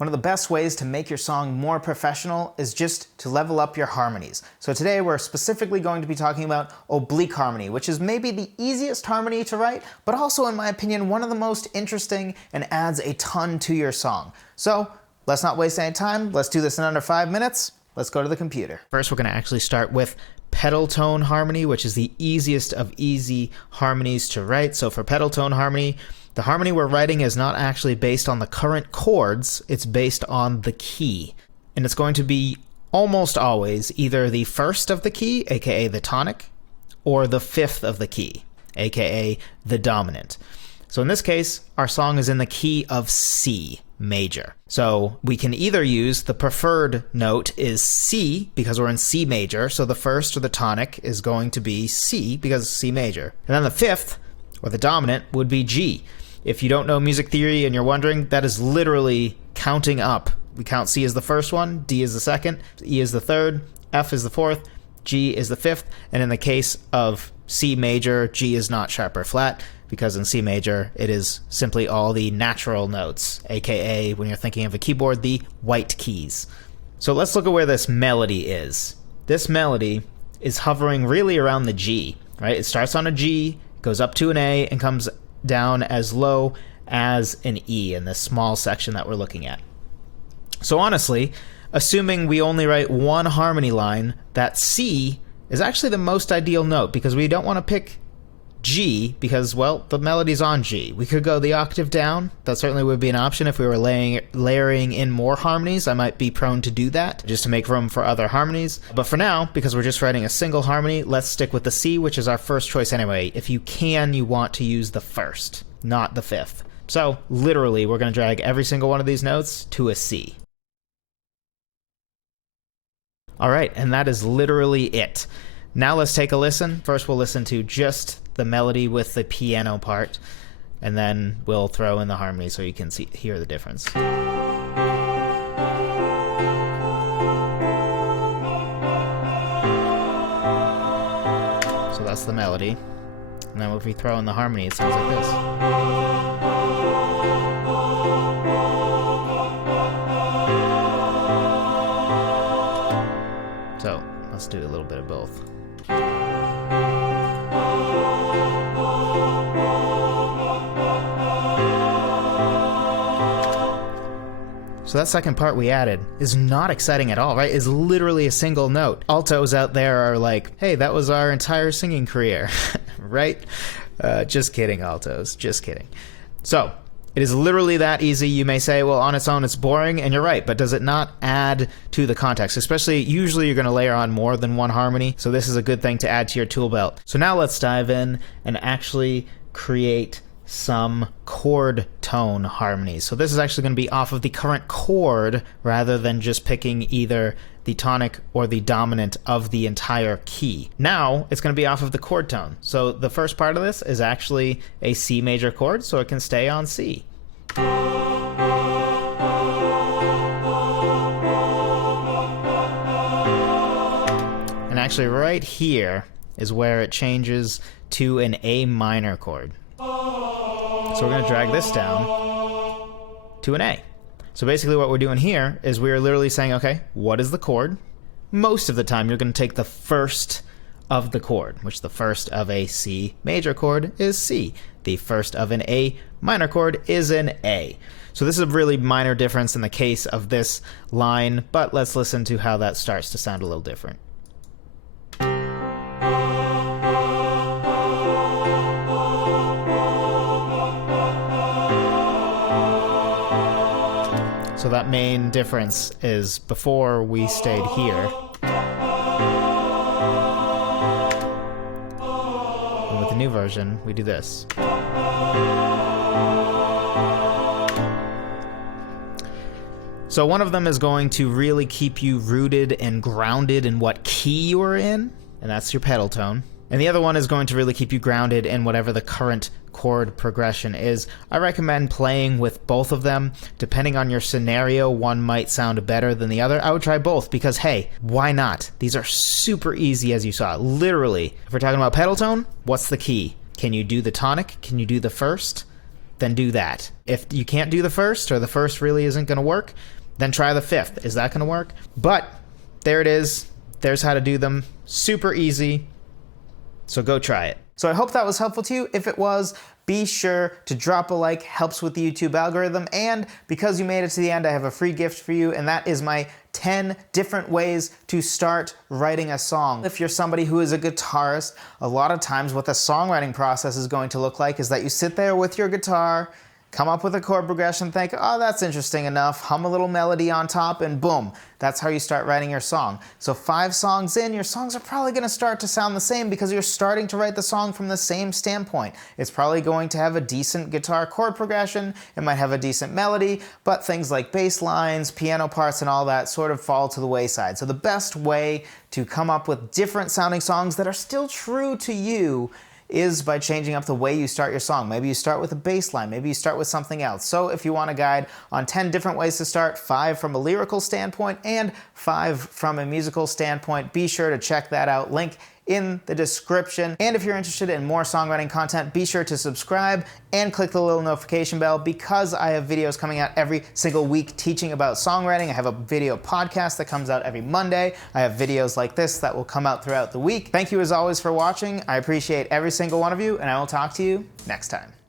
One of the best ways to make your song more professional is just to level up your harmonies. So today we're specifically going to be talking about oblique harmony, which is maybe the easiest harmony to write, but also in my opinion one of the most interesting and adds a ton to your song. So let's not waste any time, let's do this in under 5 minutes. Let's go to the computer. First we're going to actually start with pedal tone harmony, which is the easiest of easy harmonies to write. So for pedal tone harmony, the harmony we're writing is not actually based on the current chords, it's based on the key. And it's going to be almost always either the first of the key, aka the tonic, or the fifth of the key, aka the dominant. So in this case, our song is in the key of C major. So we can either use the preferred note is C because we're in C major, so the first or the tonic is going to be C because it's C major. And then the fifth, or the dominant, would be G. If you don't know music theory and you're wondering, that is literally counting up. We count C as the first one, D is the second, E is the third, F is the fourth, G is the fifth, and in the case of C major, G is not sharp or flat, because in C major, it is simply all the natural notes, aka, when you're thinking of a keyboard, the white keys. So let's look at where this melody is. This melody is hovering really around the G, right? It starts on a G, goes up to an A, and comes down as low as an E in this small section that we're looking at. So honestly, assuming we only write one harmony line, that C is actually the most ideal note because we don't want to pick G because, well, the melody's on G. We could go the octave down. That certainly would be an option if we were layering in more harmonies. I might be prone to do that just to make room for other harmonies. But for now, because we're just writing a single harmony, let's stick with the C, which is our first choice anyway. If you can, you want to use the first, not the fifth. So literally, we're going to drag every single one of these notes to a C. All right, and that is literally it. Now let's take a listen. First, we'll listen to just the melody with the piano part, and then we'll throw in the harmony so you can hear the difference. So that's the melody, and then if we throw in the harmony, it sounds like this. So let's do a little bit of both. So that second part we added is not exciting at all, right? It's literally a single note. Altos out there are like, hey, that was our entire singing career, right? Just kidding, altos, just kidding. So it is literally that easy. You may say, well, on its own, it's boring, and you're right, but does it not add to the context? Especially, usually you're gonna layer on more than one harmony, so this is a good thing to add to your tool belt. So now let's dive in and actually create some chord tone harmonies. So this is actually going to be off of the current chord rather than just picking either the tonic or the dominant of the entire key. Now it's going to be off of the chord tone. So the first part of this is actually a C major chord, so it can stay on C. And actually right here is where it changes to an A minor chord. So we're going to drag this down to an A. So basically what we're doing here is we're literally saying, okay, what is the chord? Most of the time you're going to take the first of the chord, which the first of a C major chord is C. The first of an A minor chord is an A. So this is a really minor difference in the case of this line, but let's listen to how that starts to sound a little different. So that main difference is before we stayed here. And with the new version, we do this. So one of them is going to really keep you rooted and grounded in what key you are in, and that's your pedal tone. And the other one is going to really keep you grounded in whatever the current chord progression is. I recommend playing with both of them. Depending on your scenario, one might sound better than the other. I would try both because, hey, why not? These are super easy, as you saw. Literally, if we're talking about pedal tone, what's the key? Can you do the tonic? Can you do the first? then do that. If you can't do the first, or the first really isn't going to work, then try the fifth. Is that going to work? But there it is. There's how to do them. Super easy. So go try it. So I hope that was helpful to you. If it was, be sure to drop a like, helps with the YouTube algorithm. And because you made it to the end, I have a free gift for you, and that is my 10 different ways to start writing a song. If you're somebody who is a guitarist, a lot of times what the songwriting process is going to look like is that you sit there with your guitar, come up with a chord progression, think, oh, that's interesting enough, hum a little melody on top, and boom, that's how you start writing your song. So 5 songs in, your songs are probably going to start to sound the same because you're starting to write the song from the same standpoint. It's probably going to have a decent guitar chord progression, it might have a decent melody, but things like bass lines, piano parts, and all that sort of fall to the wayside. So the best way to come up with different sounding songs that are still true to you is by changing up the way you start your song. Maybe you start with a bass line, maybe you start with something else. So if you want a guide on 10 different ways to start, 5 from a lyrical standpoint and 5 from a musical standpoint, be sure to check that out. Link in the description. And if you're interested in more songwriting content, be sure to subscribe and click the little notification bell because I have videos coming out every single week teaching about songwriting. I have a video podcast that comes out every Monday. I have videos like this that will come out throughout the week. Thank you as always for watching. I appreciate every single one of you, and I will talk to you next time.